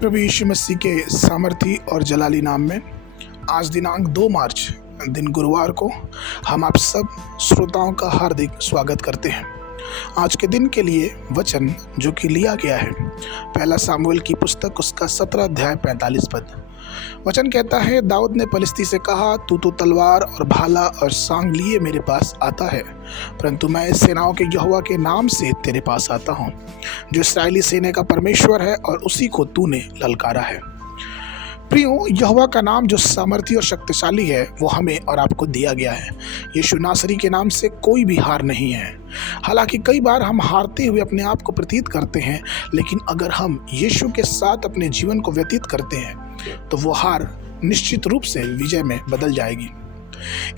प्रभु यीशु मसीह के सामर्थी और जलाली नाम में आज दिनांक 2 मार्च दिन गुरुवार को हम आप सब श्रोताओं का हार्दिक स्वागत करते हैं। आज के दिन के लिए वचन जो कि लिया गया है पहला सामुएल की पुस्तक उसका 17 अध्याय 45 पद। वचन कहता है, दाऊद ने पलिश्ती से कहा, तू तो तलवार और भाला और सांग लिए मेरे पास आता है, परंतु मैं इस सेनाओं के यहोवा के नाम से तेरे पास आता हूँ, जो इस्राएली सेना का परमेश्वर है और उसी को तूने ललकारा है। प्रियो, यहोवा का नाम जो सामर्थी और शक्तिशाली है वो हमें और आपको दिया गया है। यीशु नासरी के नाम से कोई भी हार नहीं है। हालांकि कई बार हम हारते हुए अपने आप को प्रतीत करते हैं, लेकिन अगर हम यीशु के साथ अपने जीवन को व्यतीत करते हैं तो वो हार निश्चित रूप से विजय में बदल जाएगी।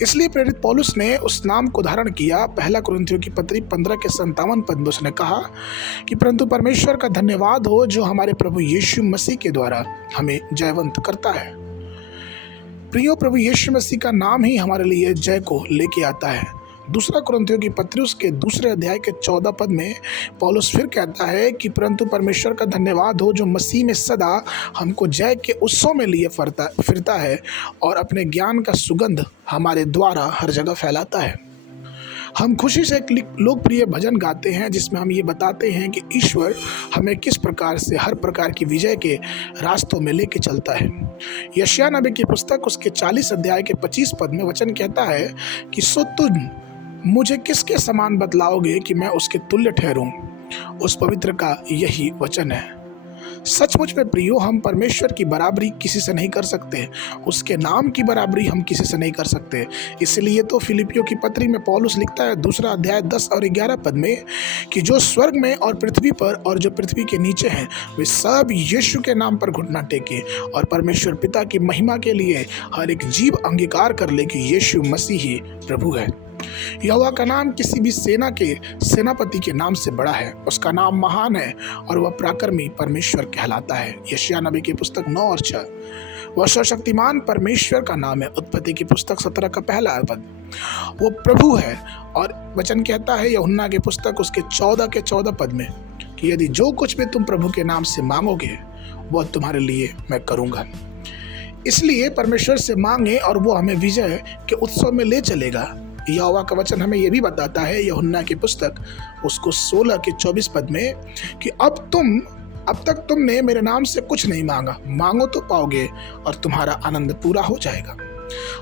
इसलिए प्रेरित पौलुस ने उस नाम को धारण किया। पहला कुरिन्थियों की पत्री 15 के 57 पद में उसने कहा कि परंतु परमेश्वर का धन्यवाद हो जो हमारे प्रभु यीशु मसीह के द्वारा हमें जयवंत करता है। प्रियो, प्रभु यीशु मसीह का नाम ही हमारे लिए जय को लेके आता है। दूसरा कुरिन्थियों की पत्री उसके दूसरे अध्याय के 14 पद में पौलुस फिर कहता है कि परंतु परमेश्वर का धन्यवाद हो जो मसीह में सदा हमको जय के उत्सव में लिए फिरता है और अपने ज्ञान का सुगंध हमारे द्वारा हर जगह फैलाता है। हम खुशी से एक लोकप्रिय भजन गाते हैं जिसमें हम ये बताते हैं कि ईश्वर हमें किस प्रकार से हर प्रकार की विजय के रास्तों में लेके चलता है। यशायाह नबी की पुस्तक उसके 40 अध्याय के 25 पद में वचन कहता है कि सो तुम मुझे किसके समान बतलाओगे कि मैं उसके तुल्य ठहरूं। उस पवित्र का यही वचन है। सचमुच में प्रियो, हम परमेश्वर की बराबरी किसी से नहीं कर सकते, उसके नाम की बराबरी हम किसी से नहीं कर सकते। इसलिए तो फिलिपियों की पत्री में पौलुस लिखता है दूसरा अध्याय 10 और 11 पद में कि जो स्वर्ग में और पृथ्वी पर और जो पृथ्वी के नीचे हैं वे सब यीशु के नाम पर घुटना टेके और परमेश्वर पिता की महिमा के लिए हर एक जीव अंगीकार कर ले कि यीशु मसीह ही प्रभु है। यहोवा का नाम किसी भी सेना के सेनापति के नाम से बड़ा है। उसका नाम महान है और वह पराक्रमी परमेश्वर कहलाता है। यशायाह नबी की पुस्तक 9 और 6। वह सर्वशक्तिमान परमेश्वर का नाम है। उत्पत्ति की पुस्तक 17 का पहला पद। वो प्रभु है और वचन कहता है यूहन्ना की पुस्तक उसके 14 के 14 पद में कि यदि जो कुछ भी तुम प्रभु के नाम से मांगोगे वह तुम्हारे लिए मैं करूँगा। इसलिए परमेश्वर से मांगे और वो हमें विजय के उत्सव में ले चलेगा। यहोवा का वचन हमें यह भी बताता है यूहन्ना की पुस्तक उसको 16 के 24 पद में कि अब तक तुमने मेरे नाम से कुछ नहीं मांगा, मांगो तो पाओगे और तुम्हारा आनंद पूरा हो जाएगा।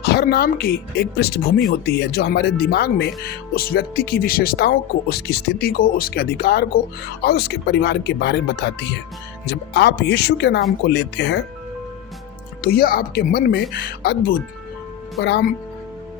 हर नाम की एक पृष्ठभूमि होती है जो हमारे दिमाग में उस व्यक्ति की विशेषताओं को, उसकी स्थिति को, उसके अधिकार को और उसके परिवार के बारे में बताती है। जब आप यीशु के नाम को लेते हैं तो यह आपके मन में अद्भुत,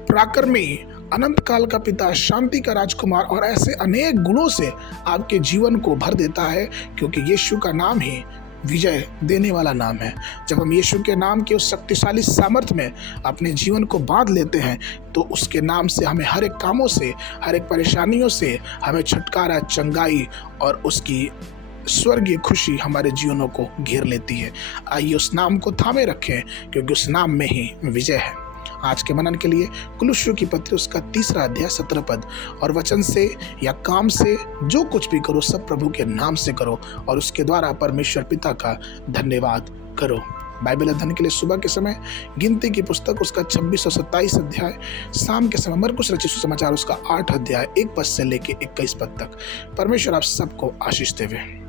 पराक्रमी, अनंत काल का पिता, शांति का राजकुमार और ऐसे अनेक गुणों से आपके जीवन को भर देता है, क्योंकि यीशु का नाम ही विजय देने वाला नाम है। जब हम यीशु के नाम के उस शक्तिशाली सामर्थ्य में अपने जीवन को बांध लेते हैं तो उसके नाम से हमें हर एक कामों से, हर एक परेशानियों से हमें छुटकारा, चंगाई और उसकी स्वर्गीय खुशी हमारे जीवनों को घेर लेती है। आइए उस नाम को थामे रखें, क्योंकि उस नाम में ही विजय है। आज के मनन के लिए कुलुस्सियों की पत्री उसका 3 अध्याय 17 पद। और वचन से या काम से जो कुछ भी करो सब प्रभु के नाम से करो और उसके द्वारा परमेश्वर पिता का धन्यवाद करो। बाइबल अध्ययन के लिए सुबह के समय गिनती की पुस्तक उसका 26 और 27 अध्याय, शाम के समय मरकुस रचित सुसमाचार उसका 8 अध्याय 1 पद से लेके 21 पद तक। परमेश्वर आप सबको आशीष देवे।